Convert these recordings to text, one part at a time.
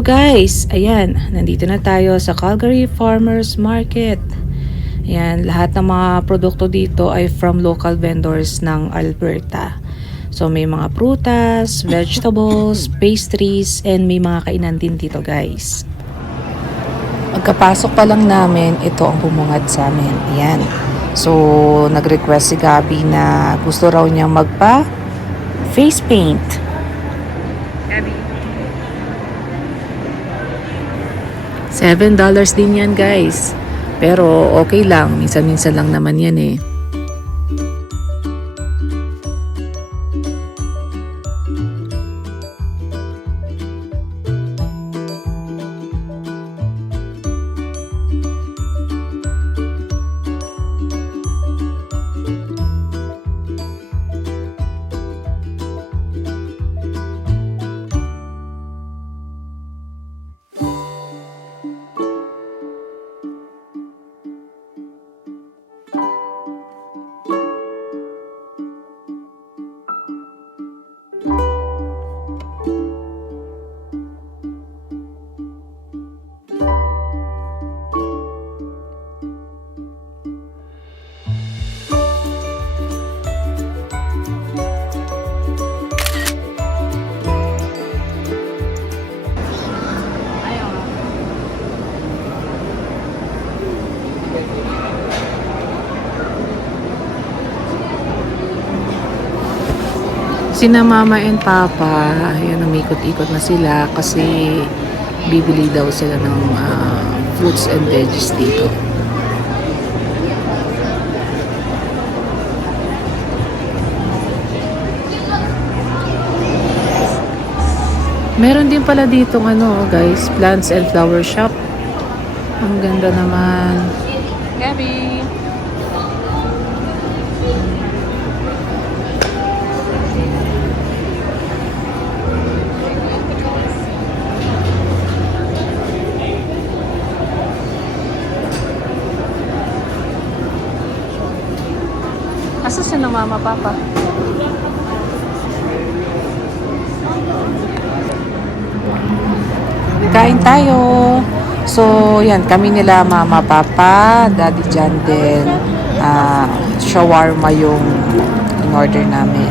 So guys, ayan, nandito na tayo sa Calgary Farmers Market. Ayan, lahat ng mga produkto dito ay from local vendors ng Alberta. So may mga prutas, vegetables, pastries, and may mga kainan din dito guys. Pagkapasok pa lang namin, ito ang bumungad sa amin. Ayan. So, nag-request si Gabi na gusto raw niyang magpa face paint. Gabi. $7 din yan guys. Pero okay lang, minsan-minsan lang naman yan eh. Sina mama and papa, ayan, umikot-ikot na sila kasi bibili daw sila ng fruits and veggies dito. Meron din pala dito guys, plants and flower shop. Ang ganda naman. Gabi! Asa siya ng mama, papa? Kain tayo. So, yan. Kami nila, mama, papa, daddy John din. Shawarma yung in-order namin.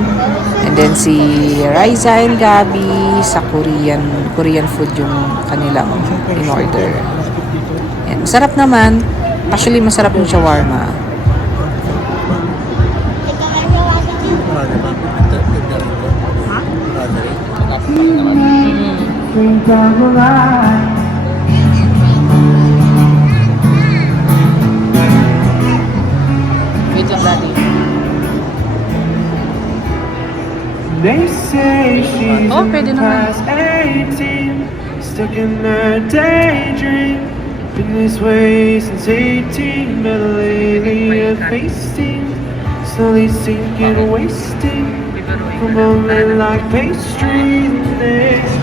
And then si Riza and Gabi sa Korean food yung kanilang in-order. Yan. Masarap naman. Actually, masarap yung shawarma. Wait lang, daddy. They say she's pwede naman. past 18, stuck in her daydream. Been this way since 18, but lately her face seems slowly sinking, wasting. From moment like pastry next.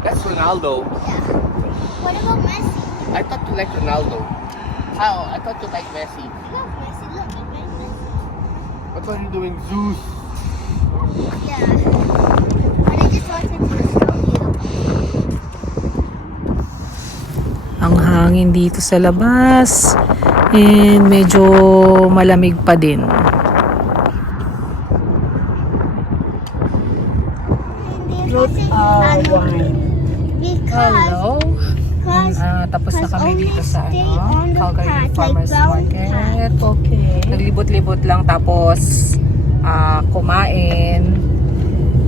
That's Ronaldo. Yeah. What about Messi? I thought you liked Ronaldo. Oh, I thought you liked Messi. I love Messi. Look, I like Messi. What are you doing, Zeus? Yeah. But I just wanted to show you. Ang hangin dito sa labas. And medyo malamig pa din. Look Hello. Tapos na kami dito sa Calgary Farmers Market. Okay. Naglibot-libot lang tapos kumain.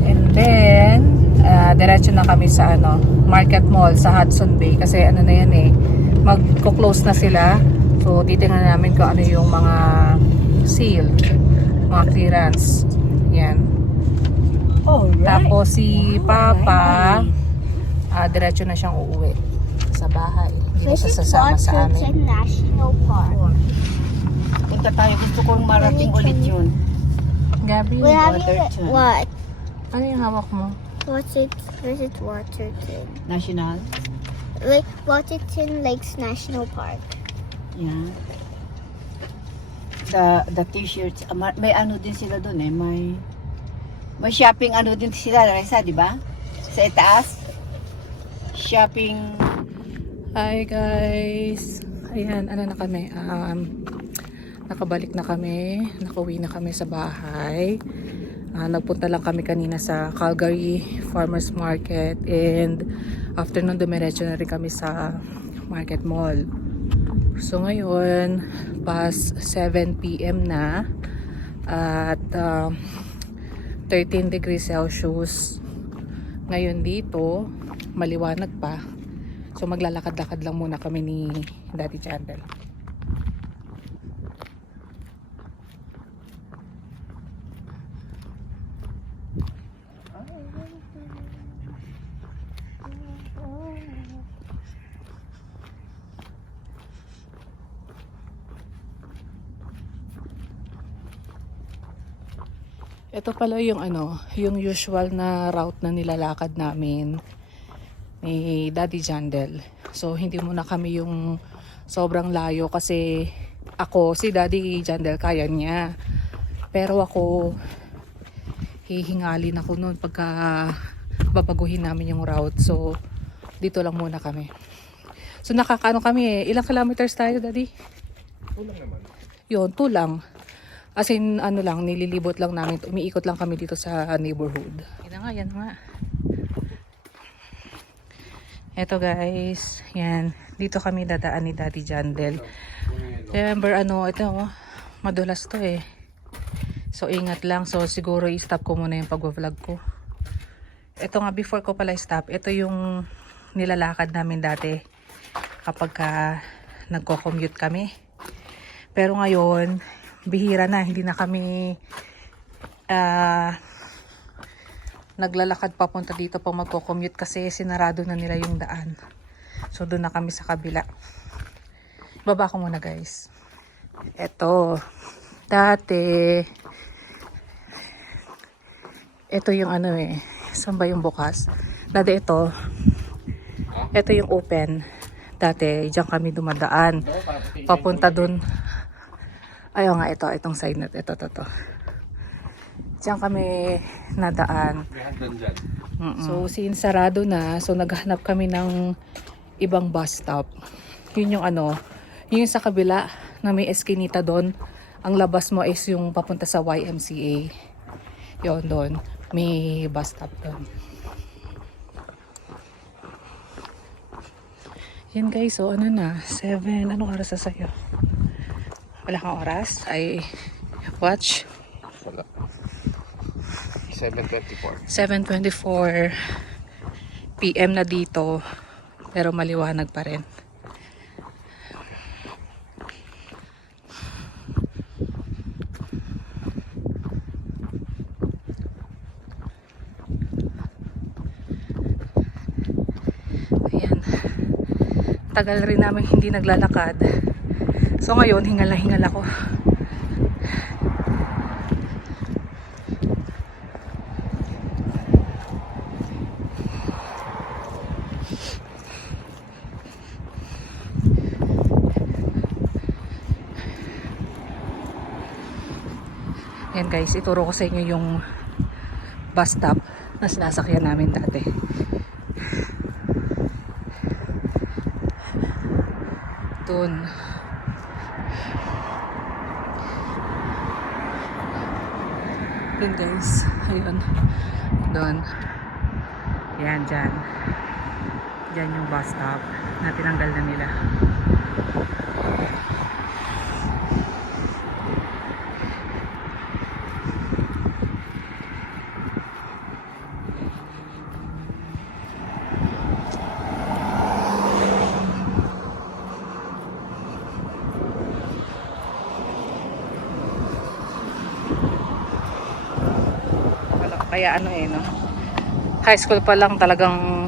And then diretso na kami sa Market Mall sa Hudson Bay kasi na yan magko-close na sila. So titingnan namin kung ano yung mga sale, mga clearance. Yan. Tapos si Papa, diretso na siyang uuwi sa bahay. Hindi na siya Visit sasama sa amin. Waterton National Park. Punta tayo. Gusto kong marating ulit yun. Gabi, We have Waterton. what? ano yung hawak mo? Visit Waterton. National. Like Waterton Lakes National Park. Yeah. The t-shirts. May ano din sila doon eh. May shopping ano din sila, Reza, di ba? Sa itaas. Shopping. Hi guys! Ayan, ano na kami? Nakabalik na kami. Nakauwi na kami sa bahay. Nagpunta lang kami kanina sa Calgary Farmers Market and after nun dumiretso na rin kami sa Market Mall. So ngayon, past 7 PM na at 13 degrees Celsius ngayon dito, maliwanag pa. So maglalakad-lakad lang muna kami ni Daddy Chandel. Ito pala yung yung usual na route na nilalakad namin ni Daddy Jandel. So hindi muna kami yung sobrang layo kasi si Daddy Jandel kaya niya. Pero ako hihingalin ako noon pagka babaguhin namin yung route. So dito lang muna kami. So nakakaano kami ilang kilometers tayo, Daddy? 2 lang naman. Yun, 2 lang. As in, nililibot lang namin. Umiikot lang kami dito sa neighborhood. Yan nga. Eto guys. Yan. Dito kami dadaan ni Daddy Jandel. Remember, ito, madulas to eh. So, ingat lang. So, siguro i-stop ko muna yung pag-vlog ko. Ito nga, before ko pala i-stop, ito yung nilalakad namin dati kapag nagko-commute kami. Pero ngayon, bihira na, hindi na kami naglalakad papunta dito pag magko-commute kasi sinarado na nila yung daan. So doon na kami sa kabila. Baba ko muna guys. Eto, dati ito yung saan ba yung bukas? Dati ito yung open. Dati diyan kami dumadaan papunta doon. Ayaw nga, itong side na ito. Diyan kami nadaan. So, since sarado na, so naghanap kami ng ibang bus stop. Yun yung sa kabila na may eskinita doon. Ang labas mo is yung papunta sa YMCA. Yun doon. May bus stop doon. Yan guys, so na? 7. Anong oras na sa'yo? Wala kang oras? Ay, watch. Wala. 7:24. 7:24 PM na dito. Pero maliwanag pa rin. Ayan. Tagal rin namin hindi naglalakad. So ngayon, hingal na hingal ako. Yan guys, ituro ko sa inyo yung bus stop na sinasakyan namin dati. Doon. Yun guys, ayun, doon, yan, dyan yung bus stop na tinanggal na nila. Kaya ano no? High school pa lang talagang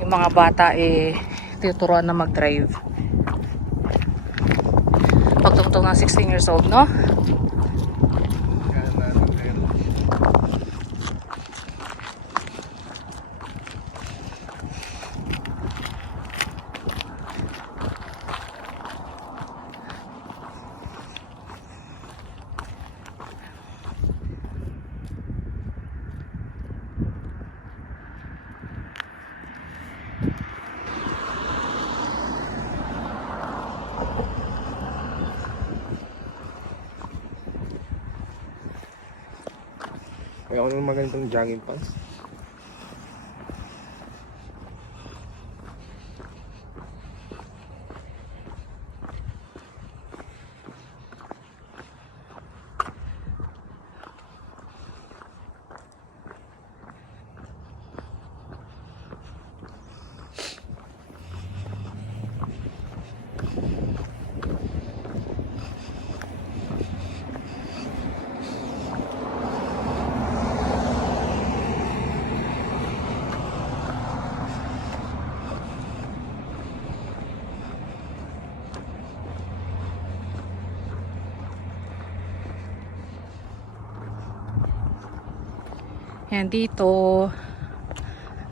yung mga bata tinuturuan na mag-drive. Pagtungtong ng 16 years old, no? Kaya ako naman magandang jogging pants. Yan dito,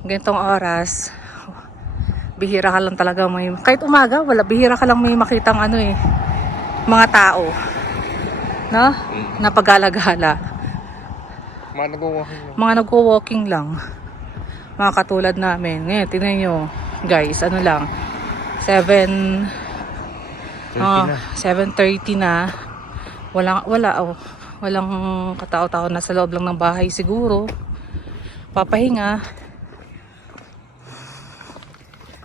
ganitong oras, bihira ka lang talaga kahit umaga, bihira ka lang may makitang mga tao, no? Na pagala-gala. Mga nagwo-walking lang. Mga katulad namin. Ngayon, tingnan nyo, guys, 7:30 na. Walang katao-tao na sa loob lang ng bahay siguro. Papahinga.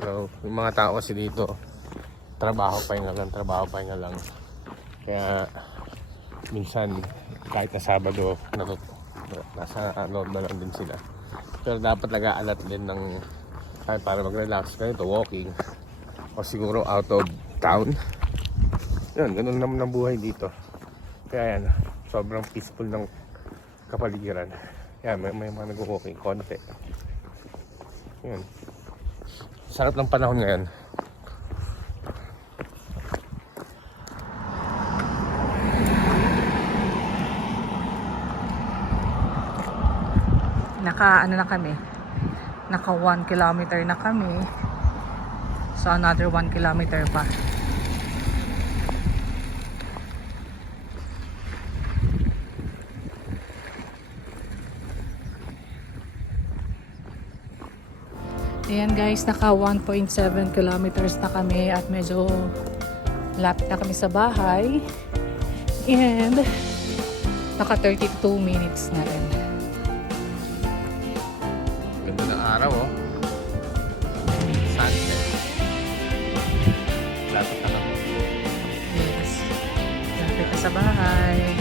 So, yung mga tao kasi dito, trabaho pahinga lang. Kaya minsan kahit na Sabado nasa loob na lang din sila. Pero dapat nag-aalat din ng para mag-relax ganito, walking o siguro out of town. Yun, ganun naman ang buhay dito. Kaya yan, sobrang peaceful ng kapaligiran. Yan, may mga nag-walking konti. Yun. Sarap ng panahon ngayon. Naka 1 kilometer na kami. So another 1 kilometer pa. Ayan guys, naka 1.7 kilometers na kami at medyo lapit na kami sa bahay. And naka 32 minutes na rin. Ganda ng araw, oh. Sunset. Lapit na kami. Yes. Lapit na sa bahay.